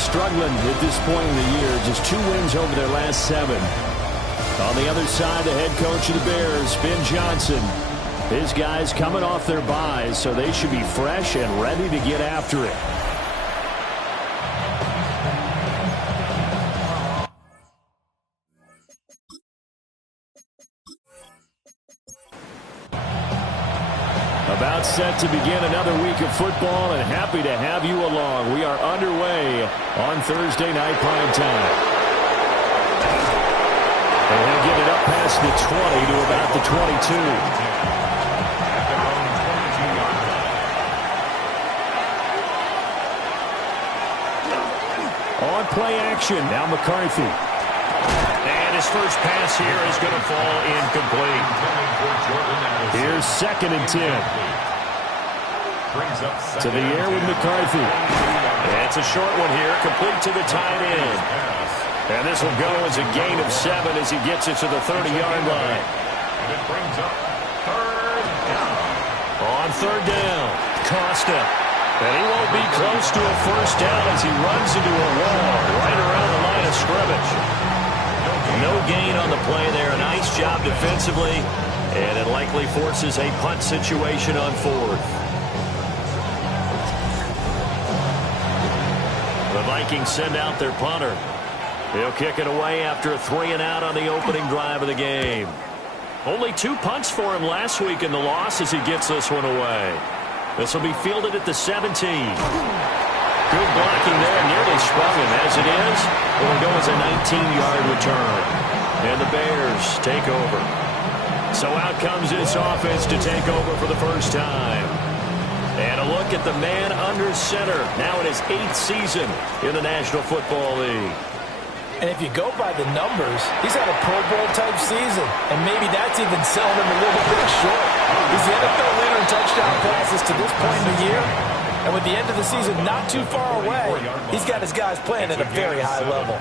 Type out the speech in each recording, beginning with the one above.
struggling at this point in the year. Just 2 wins over their last 7. On the other side, the head coach of the Bears, Ben Johnson. His guys coming off their byes, so they should be fresh and ready to get after it. About set to begin another week of football, and happy to have you along. We are underway on Thursday night prime time. And he'll get it up past the 20 to about the 22. On play action, now McCarthy. And his first pass here is going to fall incomplete. Here's 2nd and 10. To the air with McCarthy. It's a short one here, complete to the tight end. And this will go as a gain of 7 as he gets it to the 30-yard line. And it brings up 3rd down. On 3rd down, Costa. And he won't be close to a first down as he runs into a wall right around the line of scrimmage. No gain on the play there. Nice job defensively. And it likely forces a punt situation on 4th. The Vikings send out their punter. He'll kick it away after a 3-and-out on the opening drive of the game. Only 2 punts for him last week in the loss as he gets this one away. This will be fielded at the 17. Good blocking there, nearly sprung him. As it is, it will go as a 19-yard return. And the Bears take over. So out comes this offense to take over for the first time. And a look at the man under center. Now in his 8th season in the National Football League. And if you go by the numbers, he's had a Pro Bowl-type season. And maybe that's even selling him a little bit short. He's the NFL leader in touchdown passes to this point in the year. And with the end of the season not too far away, he's got his guys playing at a very high level.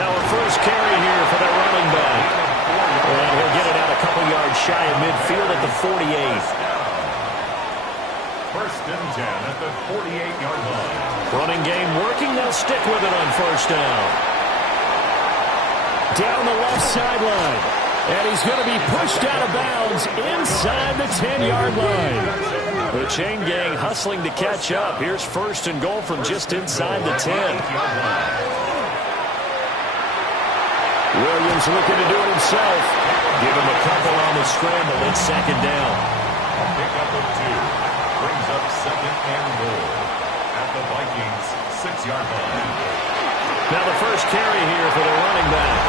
Now a first carry here for the running back. And he'll get it out a couple yards shy of midfield at the 48. 1st and 10 at the 48-yard line. Running game working. They'll stick with it on first down. Down the left sideline. And he's going to be pushed out of bounds inside the 10-yard line. The chain gang hustling to catch up. Here's 1st and goal from just inside the 10. Williams looking to do it himself. Give him a couple on the scramble. It's 2nd down. A pickup of 2. Brings up 2nd and goal at the Vikings 6-yard line. Now the first carry here for the running back.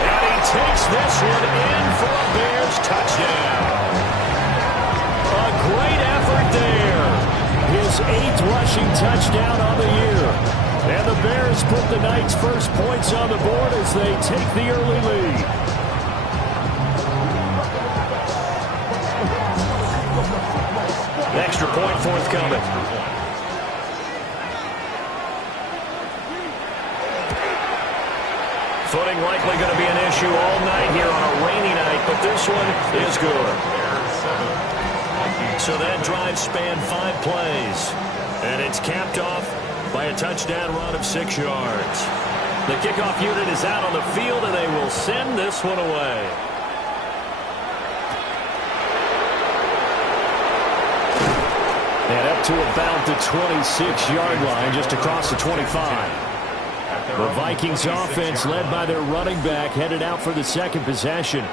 And he takes this one in for a Bears touchdown. A great effort there. His 8th rushing touchdown on the year. And the Bears put the night's first points on the board as they take the early lead. Extra point forthcoming. Footing likely going to be an issue all night here on a rainy night, but this one is good. So that drive spanned 5 plays, and it's capped off by a touchdown run of 6 yards. The kickoff unit is out on the field, and they will send this one away. And up to about the 26-yard line, just across the 25. The Vikings offense, led by their running back, headed out for the 2nd possession.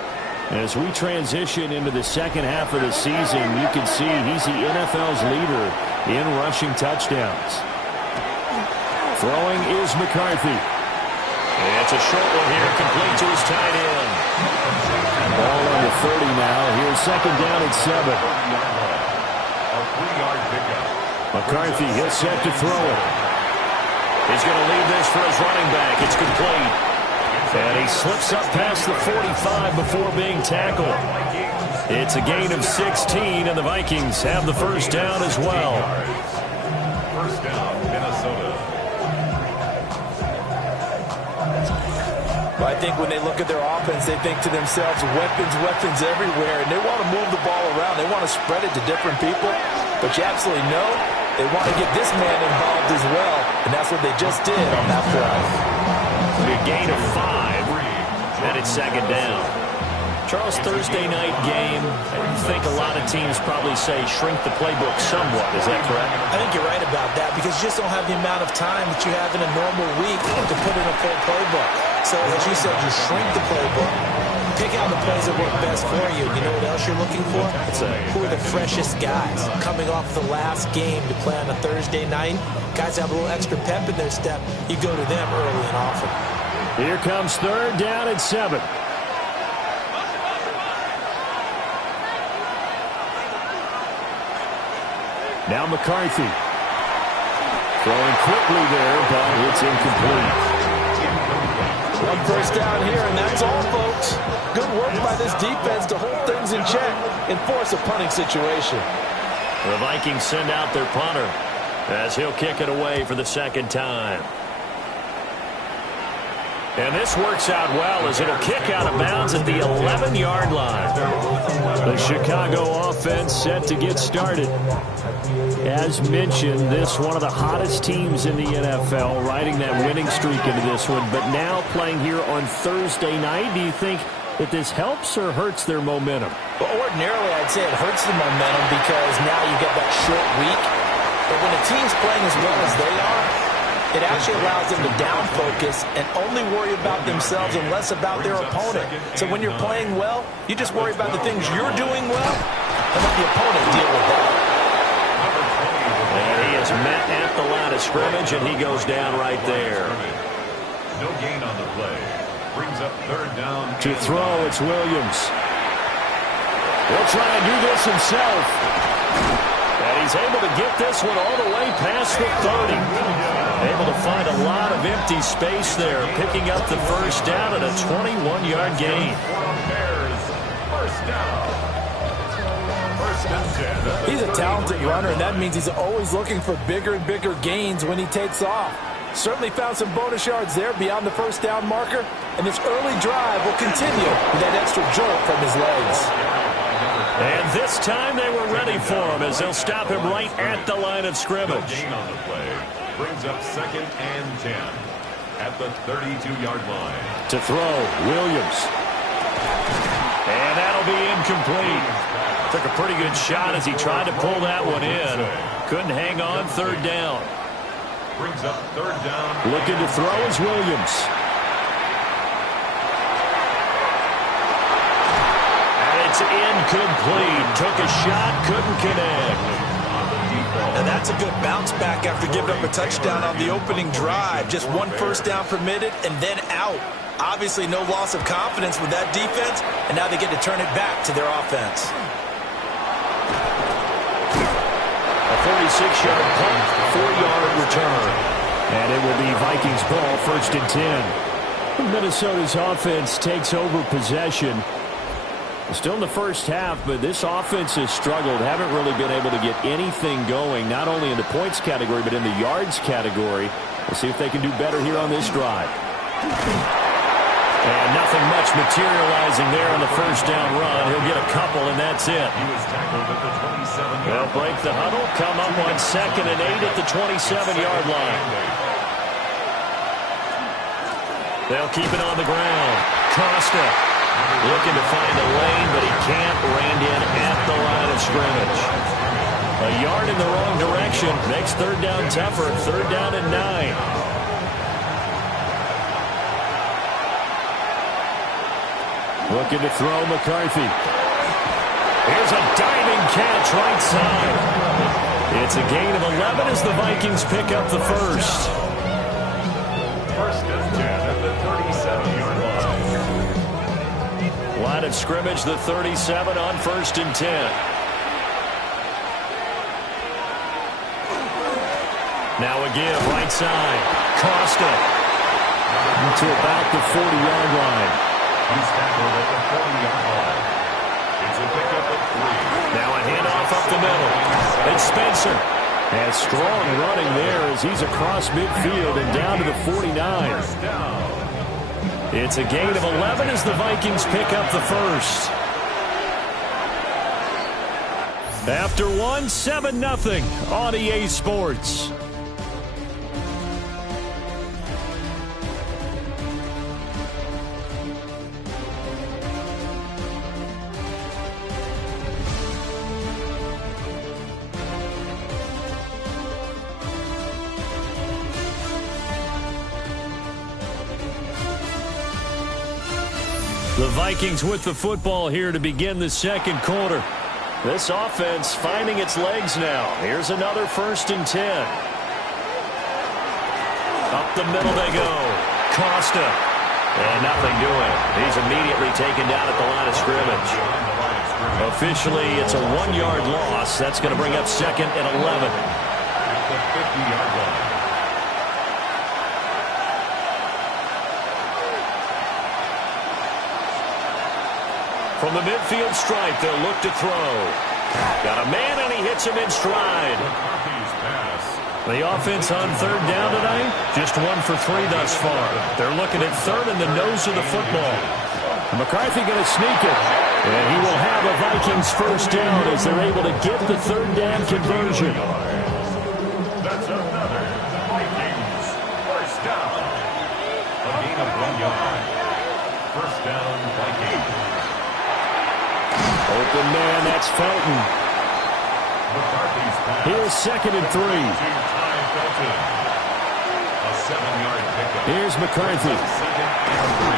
As we transition into the second half of the season, you can see he's the NFL's leader in rushing touchdowns. Throwing is McCarthy. It's a short one here, complete to his tight end. Ball on the 30 now. Here's 2nd down and 7. A 3-yard pickup. McCarthy, he'll set to throw it. He's going to leave this for his running back. It's complete. And he slips up past the 45 before being tackled. It's a gain of 16, and the Vikings have the first down as well. First down, Minnesota. But I think when they look at their offense, they think to themselves, weapons everywhere, and they want to move the ball around. They want to spread it to different people. But you absolutely know They want to get this man involved as well, and that's what they just did on that play. A gain of 5, and it's second down. Charles, Thursday night game, I think a lot of teams probably say shrink the playbook somewhat. Is that correct? I think you're right about that because you just don't have the amount of time that you have in a normal week to put in a full playbook. So, as you said, you shrink the playbook, pick out the plays that work best for you. You know what else you're looking for? Who are the freshest guys coming off the last game to play on a Thursday night? Guys have a little extra pep in their step. You go to them early and often. Here comes third down and 7. Now McCarthy. Throwing quickly there, but it's incomplete. One first down here, and that's all, folks. Good work by this defense to hold things in check and force a punting situation. The Vikings send out their punter as he'll kick it away for the second time. And this works out well as it'll kick out of bounds at the 11-yard line. The Chicago offense set to get started. As mentioned, this one of the hottest teams in the NFL, riding that winning streak into this one, but now playing here on Thursday night. Do you think that this helps or hurts their momentum? Well, ordinarily, I'd say it hurts the momentum because now you get that short week. But when a team's playing as well as they are, it actually allows them to down focus and only worry about themselves and less about their opponent. So when you're playing well, you just worry about the things you're doing well and let the opponent deal with that. And he is met at the line of scrimmage, and he goes down right there. No gain on the play. Brings up third down. To throw, it's Williams. He'll try and do this himself. And he's able to get this one all the way past the 30. Able to find a lot of empty space there, picking up the first down and a 21-yard gain. First down. First and 10. He's a talented runner, and that means he's always looking for bigger and bigger gains when he takes off. Certainly found some bonus yards there beyond the first down marker, and this early drive will continue with that extra jolt from his legs. And this time they were ready for him as they'll stop him right at the line of scrimmage. Gain on the play. Brings up second and 10 at the 32-yard line. To throw, Williams. And that'll be incomplete. Took a pretty good shot as he tried to pull that one in. Couldn't hang on third down. Brings up third down. Looking to throw is Williams. And it's incomplete. Took a shot, couldn't connect. And that's a good bounce back after giving up a touchdown on the opening drive. Just one first down permitted and then out. Obviously no loss of confidence with that defense, and now they get to turn it back to their offense. A 46-yard punt, 4-yard return. And it will be Vikings ball, first and 10. Minnesota's offense takes over possession. Still in the first half, but this offense has struggled. Haven't really been able to get anything going, not only in the points category, but in the yards category. We'll see if they can do better here on this drive. And nothing much materializing there on the first down run. He'll get a couple, and that's it. He was tackled at the 27. They'll break the huddle, come up on second and 8 at the 27-yard line. They'll keep it on the ground. Costa looking to find a lane, but he can't. Reined in at the line of scrimmage. A yard in the wrong direction. Makes third down tougher. Third down and 9. Looking to throw, McCarthy. Here's a diving catch right side. It's a gain of 11 as the Vikings pick up the first. First and 10 at the 37-yard line. Line of scrimmage, the 37 on first and 10. Now again, right side. Costa. To about the 40-yard line. He's tackled at the 40-yard line. It's a pickup of 3. Now a handoff up the middle. It's Spencer. And strong running there as he's across midfield and down to the 49. First down. It's a gain of 11 as the Vikings pick up the first. After one, 7-0 on EA Sports. The Vikings with the football here to begin the second quarter. This offense finding its legs now. Here's another 1st and 10. Up the middle they go. Costa. And nothing doing. He's immediately taken down at the line of scrimmage. Officially, it's a 1-yard loss. That's going to bring up 2nd and 11. At the 50-yard line. From the midfield stripe, they'll look to throw. Got a man, and he hits him in stride. The offense on 3rd down tonight, just 1 for 3 thus far. They're looking at 3rd in the nose of the football. McCarthy going to sneak it. And he will have a Vikings 1st down as they're able to get the 3rd down conversion. That's another Vikings 1st down. A gain of 1 yard. 1st down, Vikings. Open man, that's Felton. McCarthy's pass. Here's 2nd and 3. To Ty Felton. A 7-yard pickup. Here's McCarthy. 2nd and 3.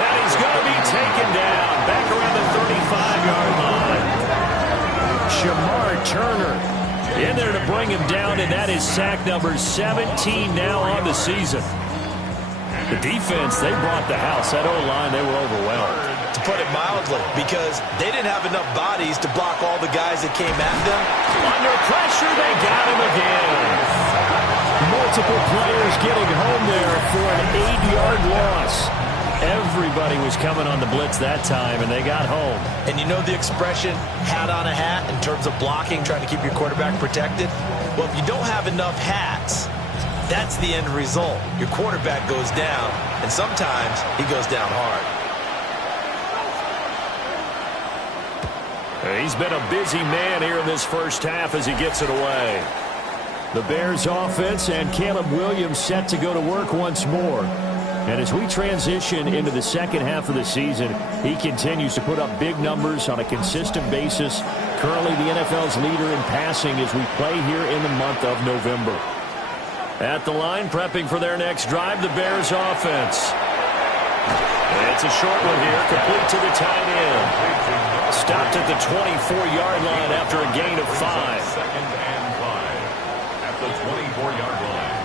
And he's going to be taken down back around the 35-yard line. Shamar Turner in there to bring him down, and that is sack number 17 now on the season. The defense, they brought the house. That O-line, they were overwhelmed. To put it mildly, because they didn't have enough bodies to block all the guys that came at them. Under pressure, they got him again. Multiple players getting home there for an 8-yard loss. Everybody was coming on the blitz that time, and they got home. And you know the expression, hat on a hat, in terms of blocking, trying to keep your quarterback protected? Well, if you don't have enough hats, that's the end result. Your quarterback goes down, and sometimes he goes down hard. He's been a busy man here in this 1st half as he gets it away. The Bears offense and Caleb Williams set to go to work once more. And as we transition into the 2nd half of the season, he continues to put up big numbers on a consistent basis. Currently the NFL's leader in passing as we play here in the month of November. At the line, prepping for their next drive, the Bears offense. It's a short one here, complete to the tight end. Stopped at the 24-yard line after a gain of 5. 2nd and 5. At the 24-yard line.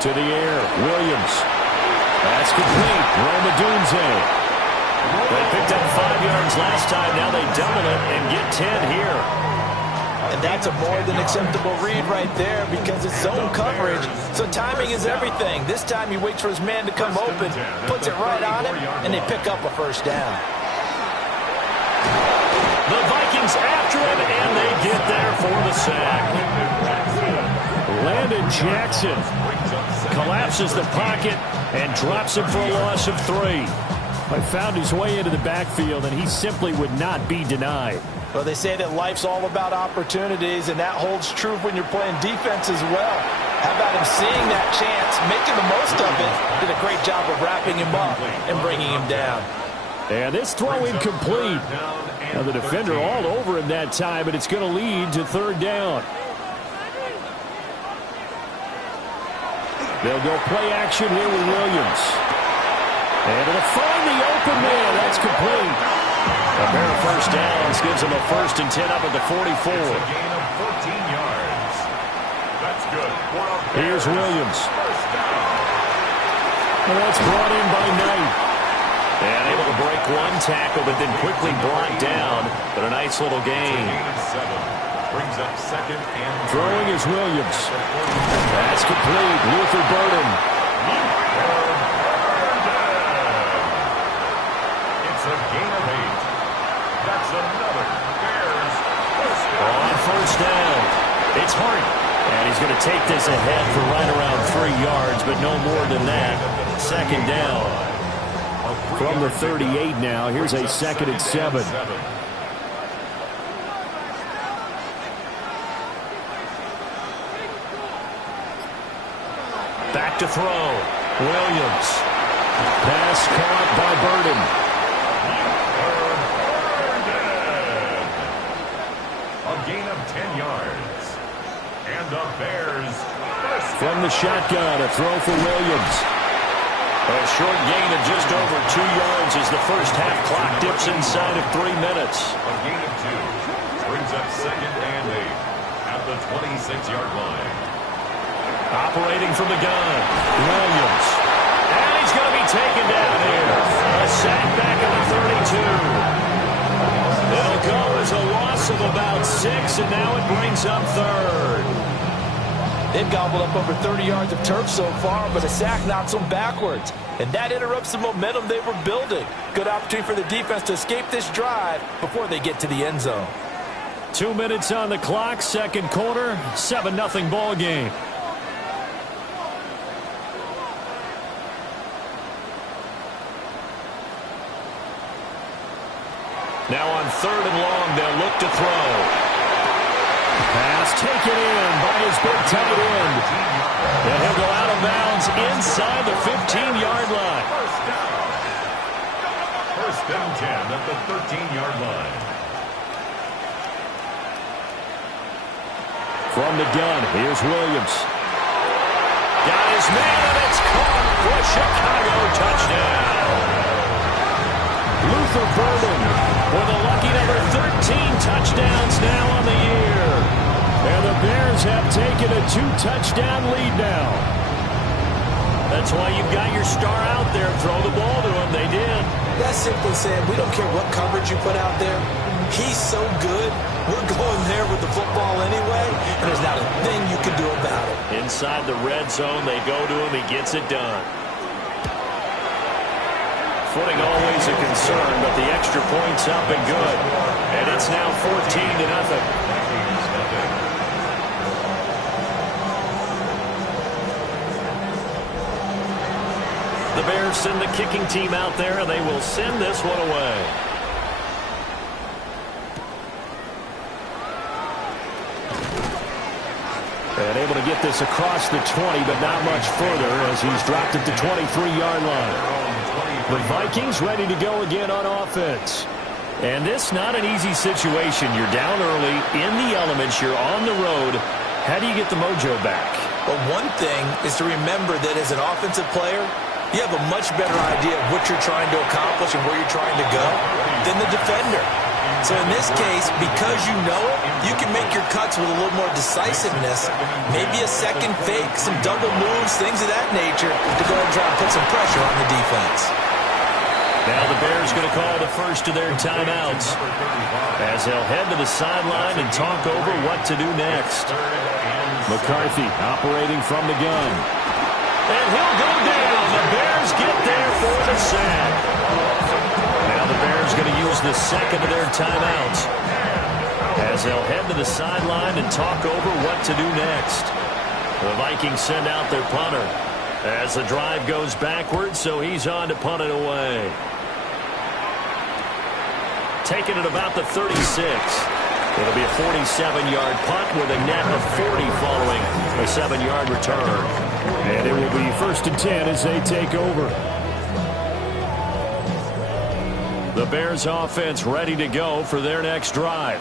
To the air, Williams. That's complete. Roma Dunze. They picked up 5 yards last time. Now they double it and get 10 here. And that's a more than acceptable read right there because it's zone coverage. So timing is everything. This time he waits for his man to come open, puts it right on him, and they pick up a 1st down. The Vikings after him, and they get there for the sack. Landon Jackson collapses the pocket and drops him for a loss of 3. He found his way into the backfield, and he simply would not be denied. Well, they say that life's all about opportunities, and that holds true when you're playing defense as well. How about him seeing that chance, making the most of it, did a great job of wrapping him up and bringing him down. And this throw incomplete. Now the defender all over him that time, and it's going to lead to 3rd down. They'll go play action here with Williams. And it'll find the open man. That's complete. A pair of 1st downs gives them a 1st and 10 up at the 44. It's a gain of 14 yards. That's good. Here's Williams. And that's brought in by Knight. And able to break one tackle, but then quickly brought down. But a nice little gain. Gain of 7. Brings up 2nd and 3. Throwing is Williams. That's complete. Luther Burden. It's a gain of 8. That's another Bears 1st down. On 1st down. It's Hart. And he's going to take this ahead for right around 3 yards, but no more than that. 2nd down. From the 38 now, here's a 2nd and 7. Back to throw. Williams. Pass caught by Burden. A gain of 10 yards. And the Bears. From the shotgun, a throw for Williams. A short gain of just over 2 yards as the first half clock dips inside of 3 minutes. A gain of 2. Brings up 2nd and 8 at the 26-yard line. Operating from the gun. Williams. And he's going to be taken down here. A sack back at the 32. It'll go as a loss of about 6, and now it brings up 3rd. They've gobbled up over 30 yards of turf so far, but a sack knocks them backwards. And that interrupts the momentum they were building. Good opportunity for the defense to escape this drive before they get to the end zone. 2 minutes on the clock, second quarter, 7-0 ball game. Now on 3rd and long, they'll look to throw. Pass taken in by his big tight end. And he'll go out of bounds inside the 15-yard line. First and 10 at the 13-yard line. From the gun, here's Williams. Got his man, and it's caught for a Chicago touchdown. Luther Burden with a lucky number 13 touchdowns now on the year. And the Bears have taken a 2-touchdown lead now. That's why you've got your star out there. Throw the ball to him. They did. That's simply saying we don't care what coverage you put out there. He's so good, we're going there with the football anyway, and there's not a thing you can do about it. Inside the red zone, they go to him. He gets it done. Footing always a concern, but the extra point's up and good. And it's now 14-0. The Bears send the kicking team out there, and they will send this one away. And able to get this across the 20, but not much further as he's dropped at the 23-yard line. The Vikings ready to go again on offense. And this not an easy situation. You're down early, in the elements, you're on the road. How do you get the mojo back? Well, one thing is to remember that as an offensive player, you have a much better idea of what you're trying to accomplish and where you're trying to go than the defender. So in this case, because you know it, you can make your cuts with a little more decisiveness, maybe a second fake, some double moves, things of that nature to go ahead and try and put some pressure on the defense. Now the Bears going to call the first of their timeouts as they'll head to the sideline and talk over what to do next. McCarthy operating from the gun. And he'll go down. The Bears get there for the sack. Now the Bears going to use the second of their timeouts as they'll head to the sideline and talk over what to do next. The Vikings send out their punter as the drive goes backwards, so he's on to punt it away. Taking it about the 36. It'll be a 47-yard punt with a net of 40 following a 7-yard return. And it will be 1st and 10 as they take over. The Bears offense ready to go for their next drive.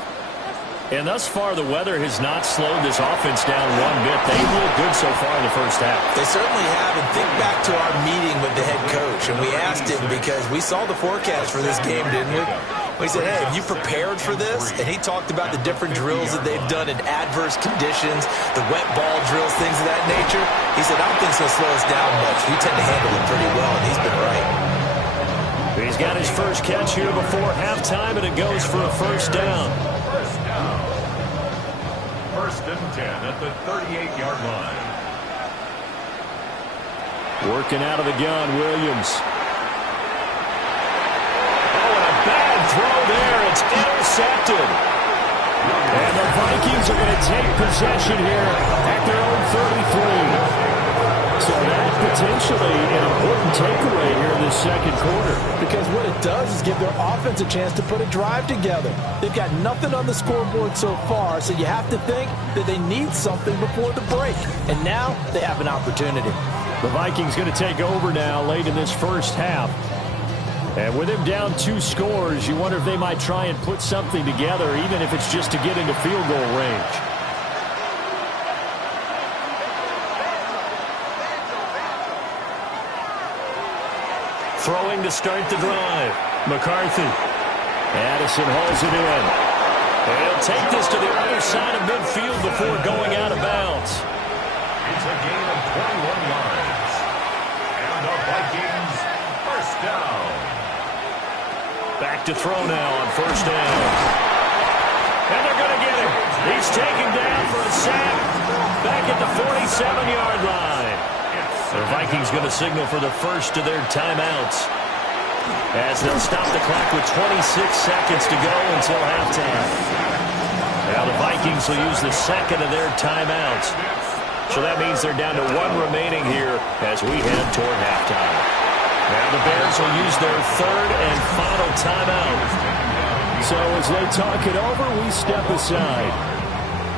And thus far, the weather has not slowed this offense down one bit. They've looked good so far in the first half. They certainly have. And think back to our meeting with the head coach. And we asked him because we saw the forecast for this game, didn't we? We said, hey, have you prepared for this? And he talked about the different drills that they've done in adverse conditions, the wet ball drills, things of that nature. He said, I don't think it's going to slow us down much. We tend to handle it pretty well, and he's been right. He's got his first catch here before halftime, and it goes for a first down. First and 10 at the 38-yard line. Working out of the gun, Williams. Oh, and a bad throw there. It's intercepted. And the Vikings are going to take possession here at their own 33. So that potentially potentially an important takeaway here in this second quarter. Because what it does is give their offense a chance to put a drive together. They've got nothing on the scoreboard so far, so you have to think that they need something before the break. And now they have an opportunity. The Vikings going to take over now late in this first half. And with him down 2 scores, you wonder if they might try and put something together, even if it's just to get into field goal range. Throwing to start the drive. McCarthy. Addison hauls it in. They'll take this to the other side of midfield before going out of bounds. It's a gain of 21 yards. And the Vikings first down. Back to throw now on first down. And they're going to get him. He's taken down for a sack. Back at the 47-yard line. The Vikings going to signal for the first of their timeouts, as they'll stop the clock with 26 seconds to go until halftime. Now the Vikings will use the second of their timeouts. So that means they're down to 1 remaining here as we head toward halftime. Now the Bears will use their third and final timeout. So as they talk it over, we step aside.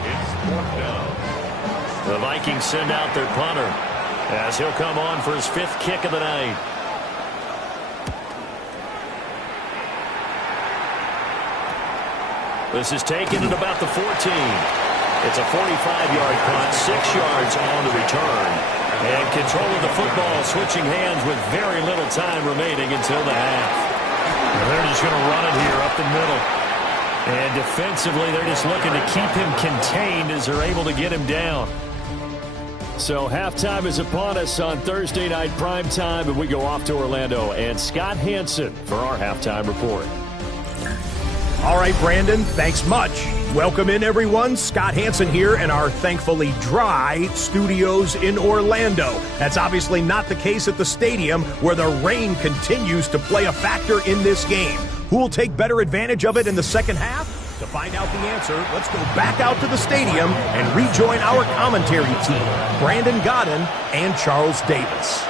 It's 4th down. The Vikings send out their punter, as he'll come on for his 5th kick of the night. This is taken at about the 14. It's a 45-yard punt, 6 yards on the return. And control of the football switching hands with very little time remaining until the half. They're just going to run it here up the middle. And defensively, they're just looking to keep him contained as they're able to get him down. So halftime is upon us on Thursday night primetime, and we go off to Orlando. And Scott Hansen for our halftime report. All right, Brandon, thanks much. Welcome in, everyone. Scott Hansen here in our thankfully dry studios in Orlando. That's obviously not the case at the stadium, where the rain continues to play a factor in this game. Who will take better advantage of it in the second half? To find out the answer, let's go back out to the stadium and rejoin our commentary team, Brandon Godden and Charles Davis.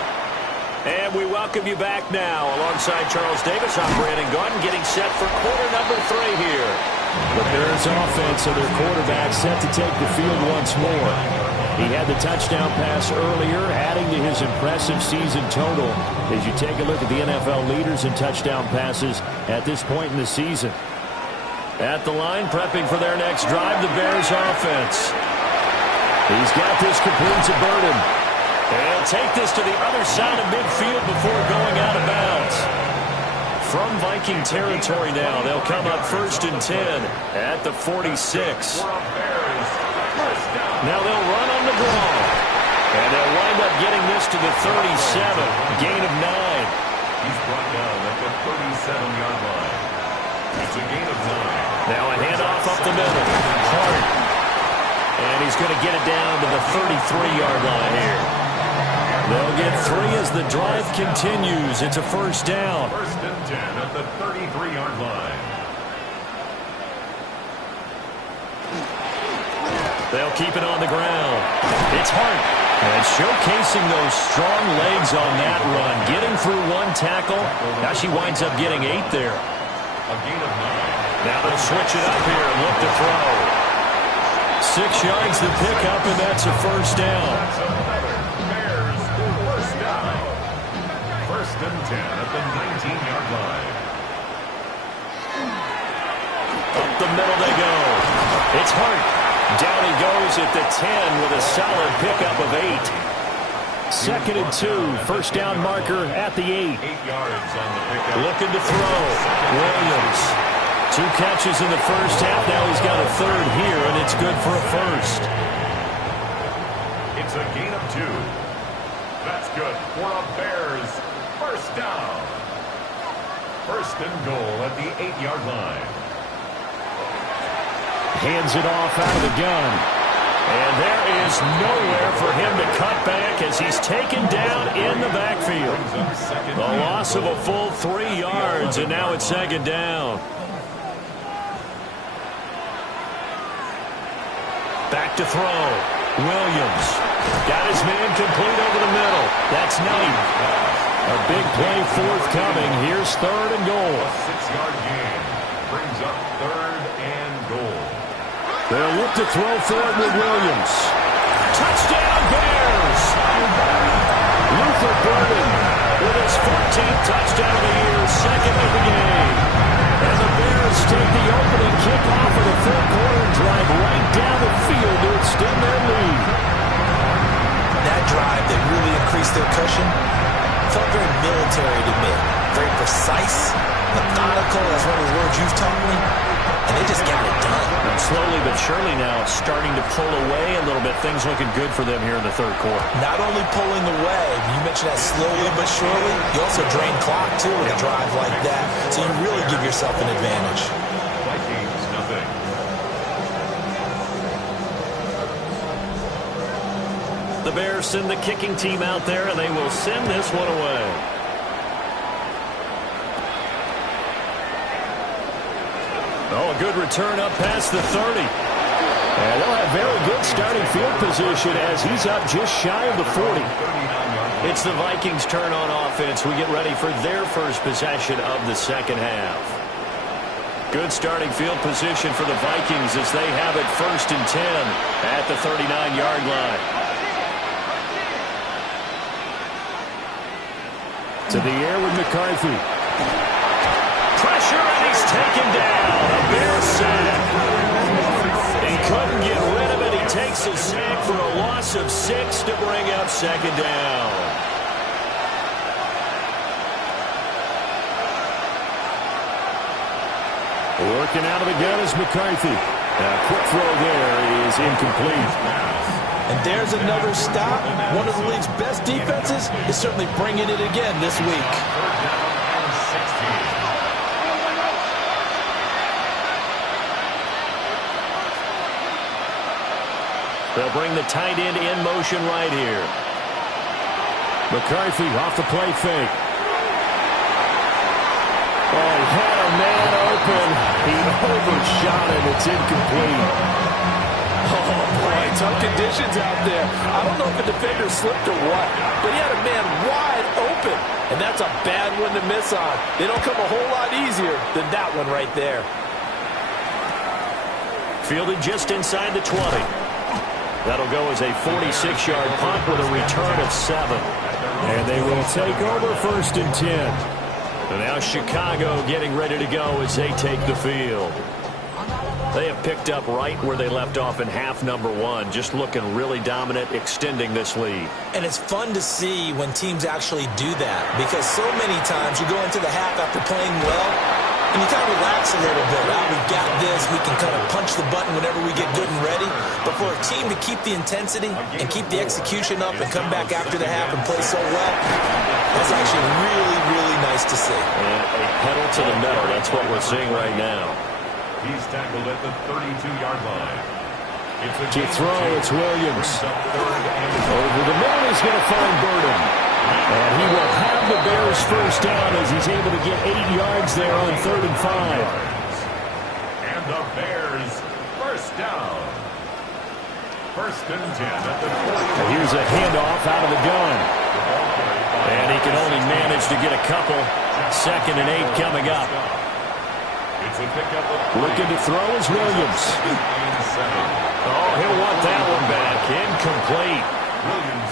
And we welcome you back now. Alongside Charles Davis, I'm Brandon Godden, getting set for quarter number 3 here. The Bears offense and their quarterback set to take the field once more. He had the touchdown pass earlier, adding to his impressive season total as you take a look at the NFL leaders in touchdown passes at this point in the season. At the line, prepping for their next drive, the Bears offense. He's got this complete to Burden. They'll take this to the other side of midfield before going out of bounds. From Viking territory now, they'll come up 1st and 10 at the 46. Now they'll run on the draw. And they'll wind up getting this to the 37, gain of 9. He's brought down at the 37-yard line. It's a gain of 9. Now a handoff up the middle. Hart. And he's going to get it down to the 33-yard line here. They'll get 3 as the drive continues. It's a first down. 1st and 10 at the 33-yard line. They'll keep it on the ground. It's Hart. And showcasing those strong legs on that run. Getting through 1 tackle. Now she winds up getting 8 there. A gain of 9. Now they'll switch it up here and look to throw. 6 yards the pickup, and that's a first down. Bears first down. 1st and 10 at the 19-yard line. Up the middle they go. It's Hart. Down he goes at the 10 with a solid pickup of 8. 2nd and 2, first down marker at the 8. 8 yards on the pickup. Looking to throw. Williams. 2 catches in the first half. Now he's got a 3rd here, and it's good for a first. It's a gain of 2. That's good for a Bears first down. 1st and goal at the 8-yard line. Hands it off out of the gun. And there is nowhere for him to cut back as he's taken down in the backfield. The loss of a full 3 yards, and now it's 2nd down. Back to throw. Williams got his man complete over the middle. That's Knight. A big play forthcoming. Here's third and goal. A 6-yard gain brings up third and goal. They'll look to throw for it with Williams. Touchdown, Bears! Luther Burden with his 14th touchdown of the year, second of the game. And the Bears take the opening kickoff of the third quarter and drive right down the field to extend their lead. That drive that really increased their cushion felt very military to me. Very precise, methodical, that's one of the words you've taught me. And they just got it done. And slowly but surely now starting to pull away a little bit. Things looking good for them here in the third quarter. Not only pulling away, you mentioned that slowly but surely, you also drain clock too with a drive like that. So you really give yourself an advantage. Vikings, nothing. The Bears send the kicking team out there, and they will send this one away. Oh, a good return up past the 30. And they'll have very good starting field position as he's up just shy of the 40. It's the Vikings' turn on offense. We get ready for their first possession of the second half. Good starting field position for the Vikings as they have it 1st and 10 at the 39-yard line. To the air with McCarthy. Pressure, and he's taken down. A Bears sack. He couldn't get rid of it. He takes a sack for a loss of 6 to bring up second down. Working out of the gun is McCarthy. A quick throw there is incomplete. And there's another stop. One of the league's best defenses is certainly bringing it again this week. They'll bring the tight end in motion right here. McCarthy off the play fake. Oh, he had a man open. He overshot him. It's incomplete. Oh, boy, tough conditions out there. I don't know if the defender slipped or what, but he had a man wide open, and that's a bad one to miss on. They don't come a whole lot easier than that one right there. Fielded just inside the 20. That'll go as a 46-yard punt with a return of 7. And they will take over 1st and 10. And now Chicago getting ready to go as they take the field. They have picked up right where they left off in half number 1, just looking really dominant, extending this lead. And it's fun to see when teams actually do that, because so many times you go into the half after playing well, and you kind of relax a little bit. We've got this. We can kind of punch the button whenever we get good and ready. But for a team to keep the intensity and keep the execution up and come back after the half and play so well, that's actually really, really nice to see. And a pedal to the metal. That's what we're seeing right now. He's tackled at the 32-yard line. To throw, it's Williams. Over the middle, he's going to find Burden. And he will have the Bears first down as he's able to get 8 yards there on 3rd and 5. And the Bears first down. 1st and 10 at the 40. Here's a handoff out of the gun. And he can only manage to get a couple. 2nd and 8 coming up. It's a pickup of Looking to throw is Williams. Oh, he'll want that one back. Incomplete.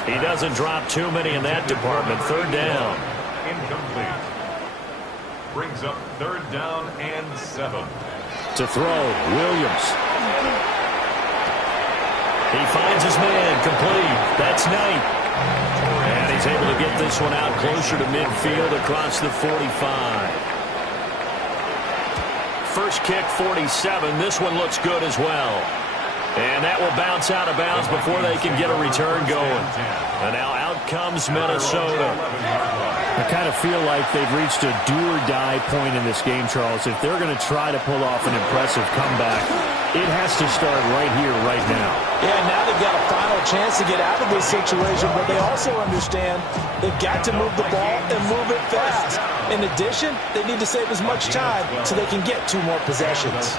He doesn't drop too many in that department. 3rd down. Incomplete. Brings up 3rd down and 7. To throw, Williams. He finds his man. Complete. That's Knight. And he's able to get this one out closer to midfield across the 45. First kick, 47. This one looks good as well. And that will bounce out of bounds before they can get a return going. And now out comes Minnesota. I kind of feel like they've reached a do-or-die point in this game, Charles. If they're going to try to pull off an impressive comeback, it has to start right here, right now. Yeah, now they've got a final chance to get out of this situation, but they also understand they've got to move the ball and move it fast. In addition, they need to save as much time so they can get 2 more possessions.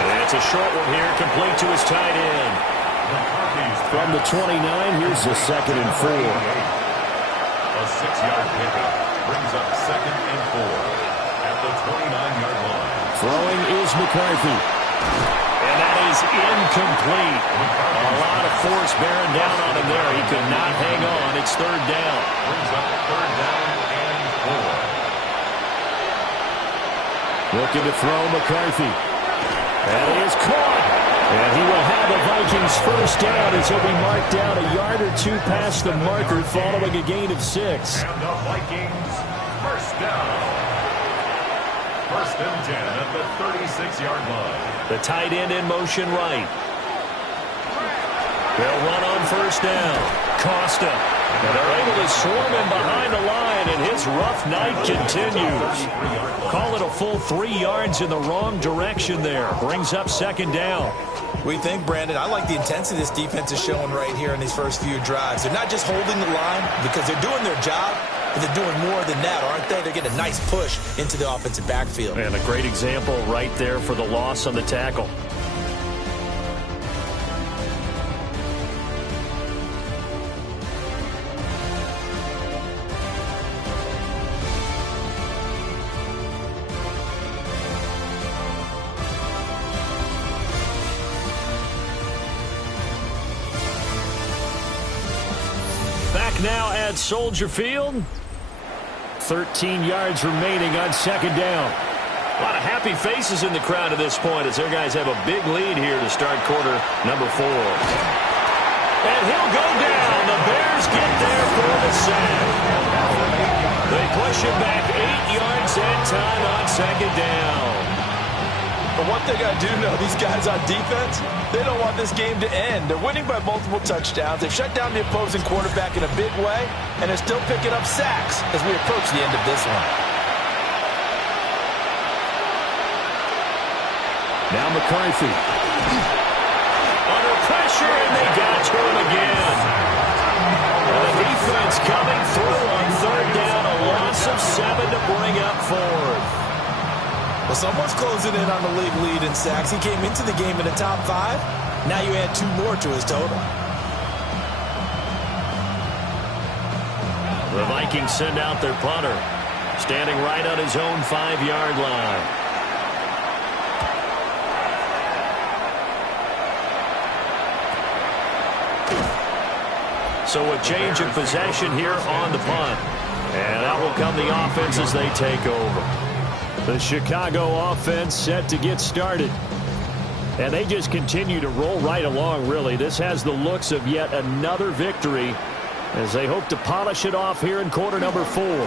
And it's a short one here, complete to his tight end. McCarthy's From the 29, here's the 2nd and 4. A 6-yard pickup brings up 2nd and 4 at the 29-yard line. Throwing is McCarthy. And that is incomplete. A lot of force bearing down on him there. He could not hang on. It's 3rd down. Brings up 3rd down and 4. Looking to throw McCarthy. That is caught. And he will have the Vikings first down as he'll be marked down a yard or two past the marker following a gain of 6. And the Vikings first down. 1st and 10 at the 36-yard line. The tight end in motion right. They'll run on 1st down. Costa. And they're able to swarm him behind the line, and his rough night continues. Call it a full 3 yards in the wrong direction there. Brings up 2nd down. We think, Brandon, I like the intensity this defense is showing right here in these first few drives. They're not just holding the line because they're doing their job, but they're doing more than that, aren't they? They're getting a nice push into the offensive backfield. And a great example right there for the loss on the tackle. Now at Soldier Field. 13 yards remaining on 2nd down. A lot of happy faces in the crowd at this point as their guys have a big lead here to start quarter number 4. And he'll go down. The Bears get there for the sack. They push him back 8 yards that time on 2nd down. But one thing I do know, these guys on defense, they don't want this game to end. They're winning by multiple touchdowns. They've shut down the opposing quarterback in a big way, and they're still picking up sacks as we approach the end of this one. Now McCarthy. Under pressure, and they got to him again. And the defense coming through on 3rd down, a loss of 7 to bring up 4th. Well, someone's closing in on the league lead in sacks. He came into the game in the top 5. Now you add 2 more to his total. The Vikings send out their punter, standing right on his own 5-yard line. So a change of possession here on the punt. And out will come the offense as they take over. The Chicago offense set to get started. And they just continue to roll right along, really. This has the looks of yet another victory as they hope to polish it off here in quarter number 4. They'll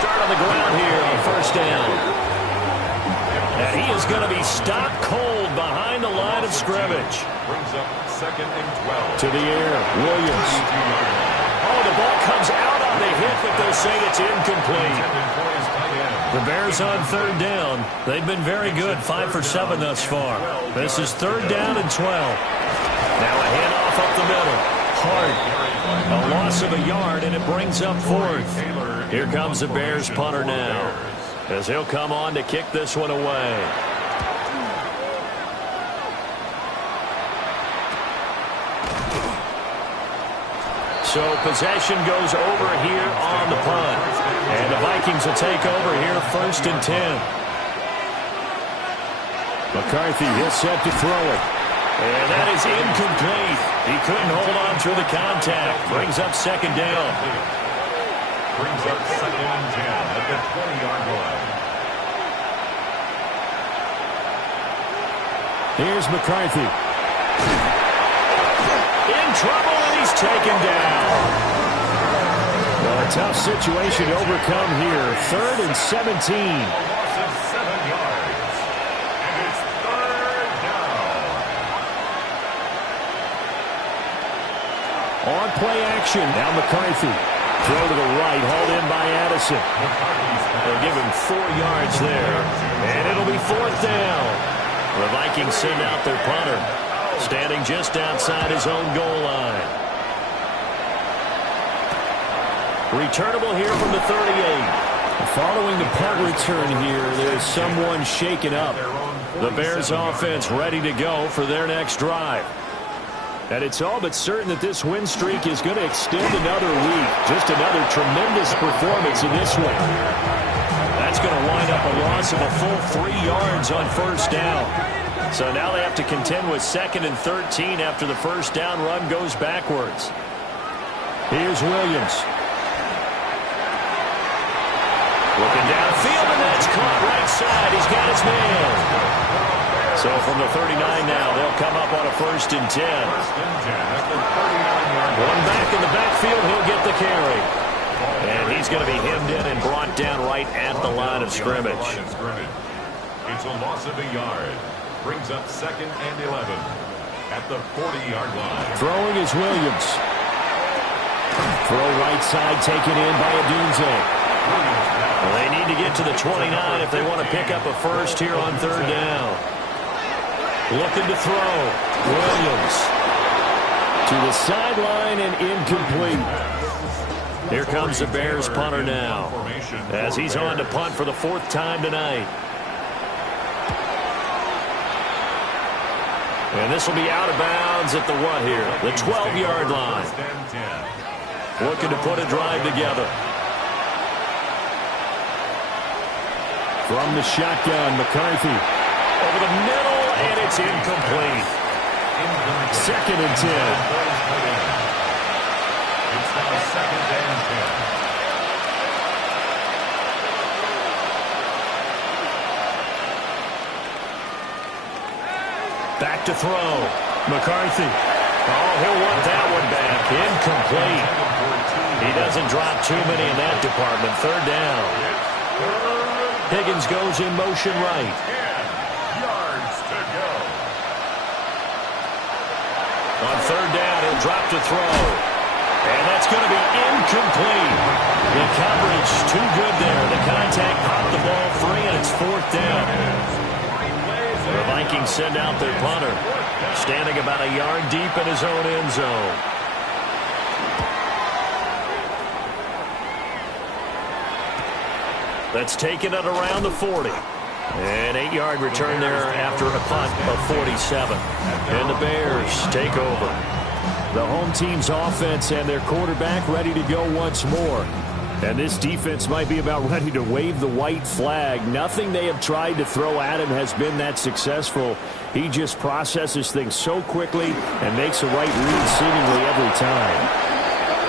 start on the ground here on 1st down. And he is going to be stopped cold behind the line of scrimmage. Brings up 2nd and 12. To the air, Williams. Oh, the ball comes out on the hit, but they'll say it's incomplete. The Bears on 3rd down. They've been very good, 5 for 7 thus far. This is 3rd down and 12. Now a handoff up the middle. Hart. A loss of a yard, and it brings up 4th. Here comes the Bears punter now, as he'll come on to kick this one away. So possession goes over here on the punt. And the Vikings will take over here 1st and 10. McCarthy is set to throw it. And that is incomplete. He couldn't hold on through the contact. Brings up 2nd down. Brings up 2nd and 10 at the 20-yard line. Here's McCarthy. In trouble, and he's taken down. Well, a tough situation to overcome here. 3rd and 17. A loss of 7 yards. And it's 3rd down. On play action. Now McCarthy. Throw to the right, hauled in by Addison. They'll give him 4 yards there. And it'll be 4th down. The Vikings send out their punter, standing just outside his own goal line. Returnable here from the 38. Following the punt return here, there's someone shaken up. The Bears offense ready to go for their next drive. And it's all but certain that this win streak is going to extend another week. Just another tremendous performance in this one. That's going to wind up a loss of a full 3 yards on first down. So now they have to contend with 2nd and 13 after the first down run goes backwards. Here's Williams. Looking downfield, and that's caught right side. He's got his man. So from the 39 now, they'll come up on a 1st and 10. One back in the backfield, he'll get the carry. And he's going to be hemmed in and brought down right at the line of scrimmage. It's a loss of a yard. Brings up 2nd and 11 at the 40-yard line. Throwing is Williams. Throw right side taken in by Adunze. Well, they need to get to the 29 if they want to pick up a first here on 3rd down. Looking to throw. Williams. To the sideline and incomplete. Here comes the Bears punter now, as he's on to punt for the 4th time tonight. And this will be out of bounds at the what here? The 12-yard line. Looking to put a drive together. From the shotgun, McCarthy. Over the middle, and it's incomplete. 2nd and 10. It's now 2nd and 10. Back to throw. McCarthy. Oh, he'll want that one back. Incomplete. He doesn't drop too many in that department. 3rd down. Higgins goes in motion right. 10 yards to go. On 3rd down, he'll drop to throw. And that's going to be incomplete. The coverage too good there. The contact popped the ball free, and it's 4th down. The Vikings send out their punter, standing about a yard deep in his own end zone. That's taken it around the 40. An 8-yard return there after a punt of 47. And the Bears take over. The home team's offense and their quarterback ready to go once more. And this defense might be about ready to wave the white flag. Nothing they have tried to throw at him has been that successful. He just processes things so quickly and makes the right read seemingly every time.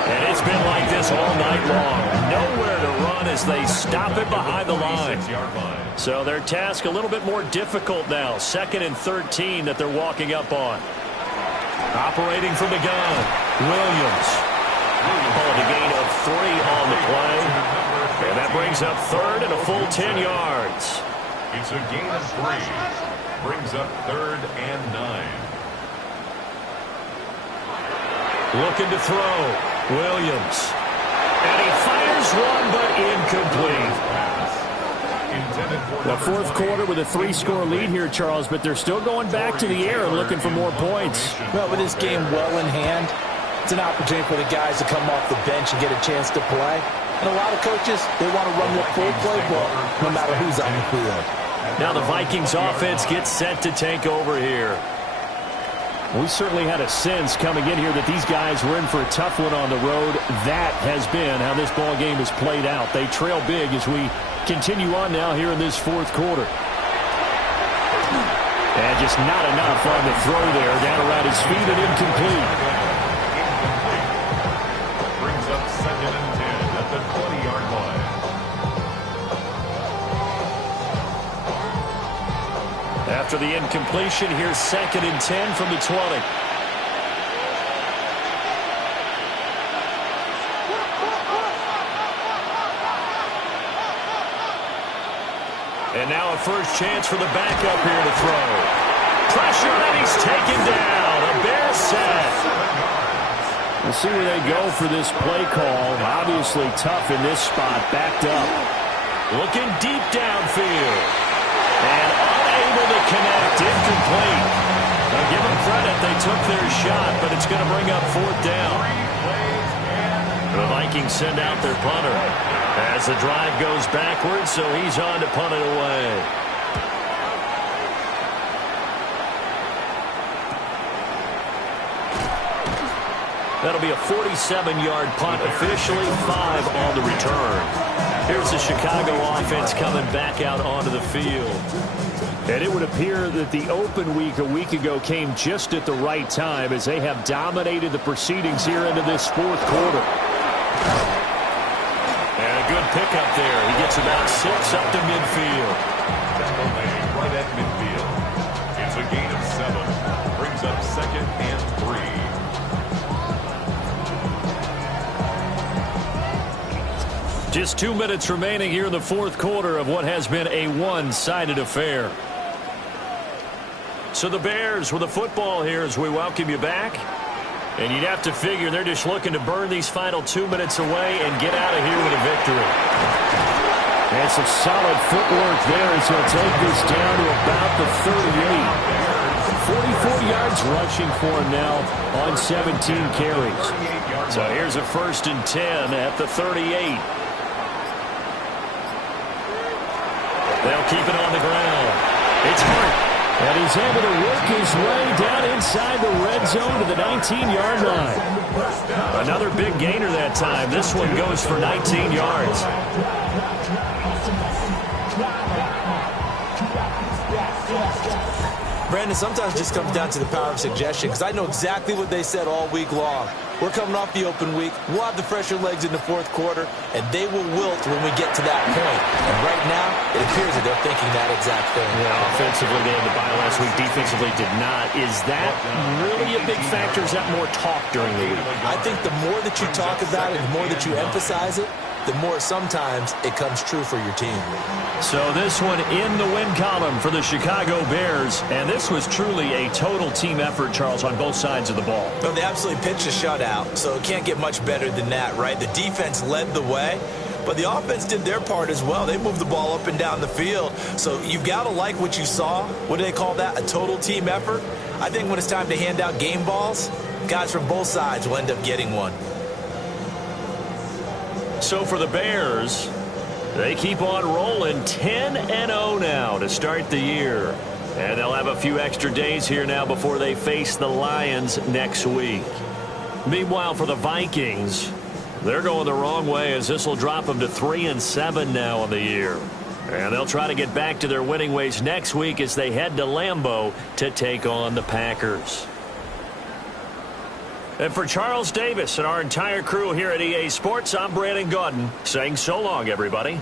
And it's been like this all night long. Nowhere to run as they stop it behind the line. So their task a little bit more difficult now. 2nd and 13 that they're walking up on. Operating from the gun, Williams. Called a gain of 3 on the play. And that brings up 3rd and a full 10 yards. It's a gain of 3. Brings up 3rd and 9. Looking to throw. Williams. And he fires one, but incomplete. The 4th quarter with a 3-score lead here, Charles, but they're still going back to the air and looking for more points. Well, with this game well in hand, it's an opportunity for the guys to come off the bench and get a chance to play. And a lot of coaches, they want to run the full playbook no matter who's on the field. Now the Vikings offense gets set to take over here. We certainly had a sense coming in here that these guys were in for a tough one on the road. That has been how this ball game has played out. They trail big as we continue on now here in this 4th quarter. And just not enough on the throw there. Down around his feet and incomplete. Brings up 2nd and 10 at the 20-yard line. After the incompletion, here's 2nd and 10 from the 20. And now a first chance for the backup here to throw. Pressure, and he's taken down. A Bears set. We'll see where they go for this play call. Obviously tough in this spot, backed up. Looking deep downfield. And unable to connect, incomplete. Now give them credit, they took their shot, but it's going to bring up 4th down. The Vikings send out their punter as the drive goes backwards, so he's on to punt it away. That'll be a 47-yard punt, officially 5 on the return. Here's the Chicago offense coming back out onto the field. And it would appear that the open week a week ago came just at the right time as they have dominated the proceedings here into this fourth quarter. And a good pickup there. He gets about 6 up to midfield. Tackle made right at midfield. It's a gain of 7. Brings up 2nd and 3. Just 2 minutes remaining here in the fourth quarter of what has been a one-sided affair. So the Bears with the football here as we welcome you back. And you'd have to figure they're just looking to burn these final 2 minutes away and get out of here with a victory. And some solid footwork there as he'll take this down to about the 38. 44 yards rushing for him now on 17 carries. So here's a 1st and 10 at the 38. They'll keep it on the ground. It's Hart. And he's able to work his way down inside the red zone to the 19-yard line. Another big gainer that time. This one goes for 19 yards. Brandon, sometimes it just comes down to the power of suggestion, because I know exactly what they said all week long. We're coming off the open week. We'll have the fresher legs in the fourth quarter, and they will wilt when we get to that point. And right now, it appears that they're thinking that exact thing. Yeah, offensively, they had the bye last week. Defensively, did not. Is that really a big factor? Is that more talk during the week? I think the more that you talk about it, the more that you emphasize it, the more sometimes it comes true for your team. So this one in the win column for the Chicago Bears. And this was truly a total team effort, Charles, on both sides of the ball. Well, they absolutely pitched a shutout, so it can't get much better than that, right? The defense led the way, but the offense did their part as well. They moved the ball up and down the field. So you've got to like what you saw. What do they call that? A total team effort? I think when it's time to hand out game balls, guys from both sides will end up getting one. So for the Bears, they keep on rolling 10-0 now to start the year. And they'll have a few extra days here now before they face the Lions next week. Meanwhile, for the Vikings, they're going the wrong way as this will drop them to 3-7 now on the year. And they'll try to get back to their winning ways next week as they head to Lambeau to take on the Packers. And for Charles Davis and our entire crew here at EA Sports, I'm Brandon Gaudin saying so long, everybody.